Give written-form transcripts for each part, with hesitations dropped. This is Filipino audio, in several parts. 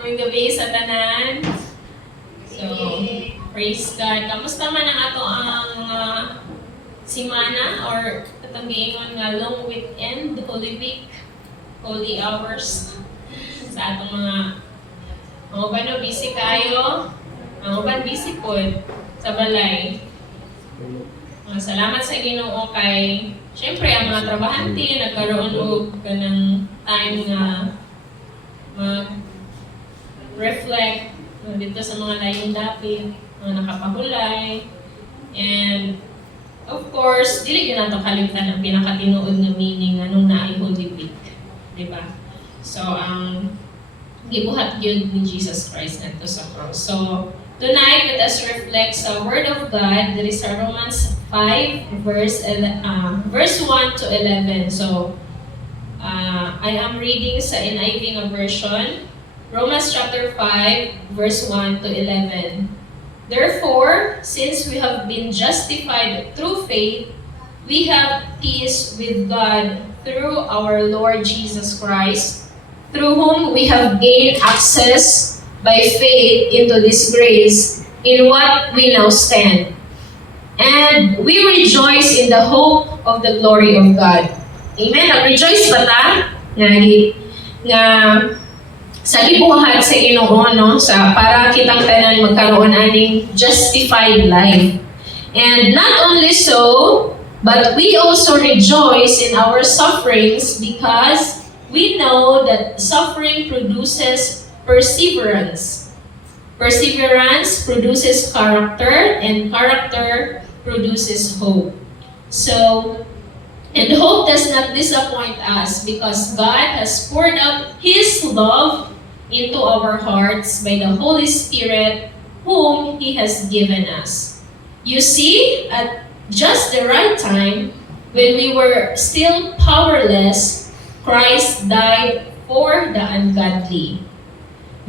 Ngayong gabi sa tanan. So, praise God. Kamusta man ang ato ang simana or katong giingon nga long weekend, Holy Week, Holy Hours sa atong mga uban busy kayo. Ang uban busy pod sa balay. Salamat sa Ginoo kay syempre ang mga trabahante nagkaroon og kanang time nga mag-reflect dito sa mga layong dapit, mga nakapahulay, and of course, dili yun nato kalimtan ang pinakatinuod na meaning nung naay Holy Week, di ba? So, ang gibuhat yun ni Jesus Christ nato sa cross. So, tonight, let us reflect sa Word of God. There is sa Romans 5, verse 1 to 11. So, I am reading sa NIV nga version. Romans chapter 5, verse 1 to 11. Therefore, since we have been justified through faith, we have peace with God through our Lord Jesus Christ, through whom we have gained access by faith into this grace in what we now stand. And we rejoice in the hope of the glory of God. Amen? Rejoice ba ta? Nga sa gibuhat sa Ginoo, no? Para kitang tanan magkaroon aning justified life. And not only so, but we also rejoice in our sufferings because we know that suffering produces perseverance. Perseverance produces character, and character produces hope. So, and hope does not disappoint us because God has poured out His love into our hearts by the Holy Spirit whom He has given us. You see, at just the right time, when we were still powerless, Christ died for the ungodly.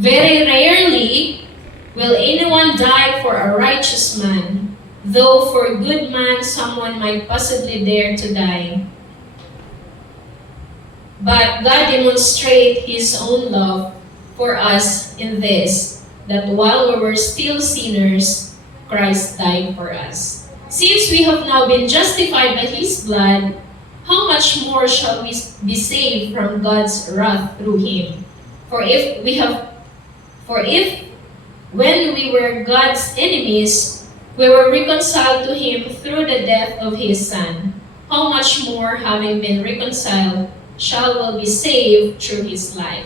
Very rarely will anyone die for a righteous man, though for a good man someone might possibly dare to die. But God demonstrates His own love for us in this, that while we were still sinners, Christ died for us. Since we have now been justified by His blood, how much more shall we be saved from God's wrath through Him? For if when we were God's enemies, we were reconciled to Him through the death of His Son, how much more, having been reconciled, shall we be saved through His life?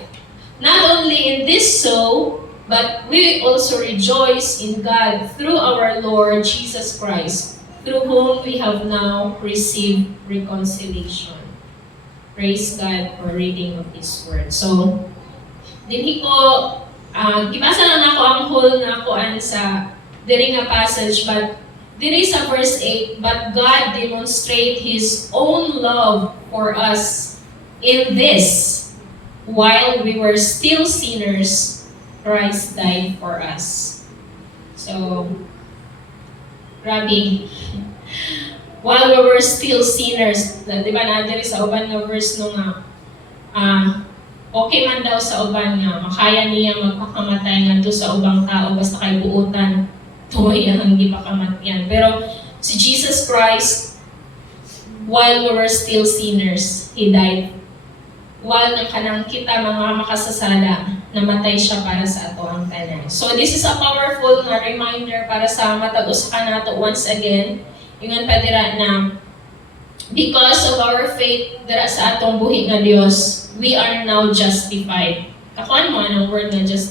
Not only in this so, but we also rejoice in God through our Lord Jesus Christ, through whom we have now received reconciliation. Praise God for reading of His Word. So, dinhi ko, gibasa na ako ang whole na kuan sa diri nga passage, but diri sa verse 8, but God demonstrate His own love for us in this, while we were still sinners, Christ died for us. So, grabe. While we were still sinners, di ba nandiyan sa uban nga verse no nga, okay man daw sa uban nga, makaya niya magpakamatay nga to sa ubang tao, basta kay buutan, tuway ang di pakamatyan. Pero si Jesus Christ, while we were still sinners, He died. While na kanang kita mga makasasala, namatay siya para sa ato ang tanan. So this is a powerful nga reminder para sa matag-usa ka nato once again. Ingon pa dira na because of our faith dira sa atong buhi nga Dios, we are now justified. Kakuan mo anong word na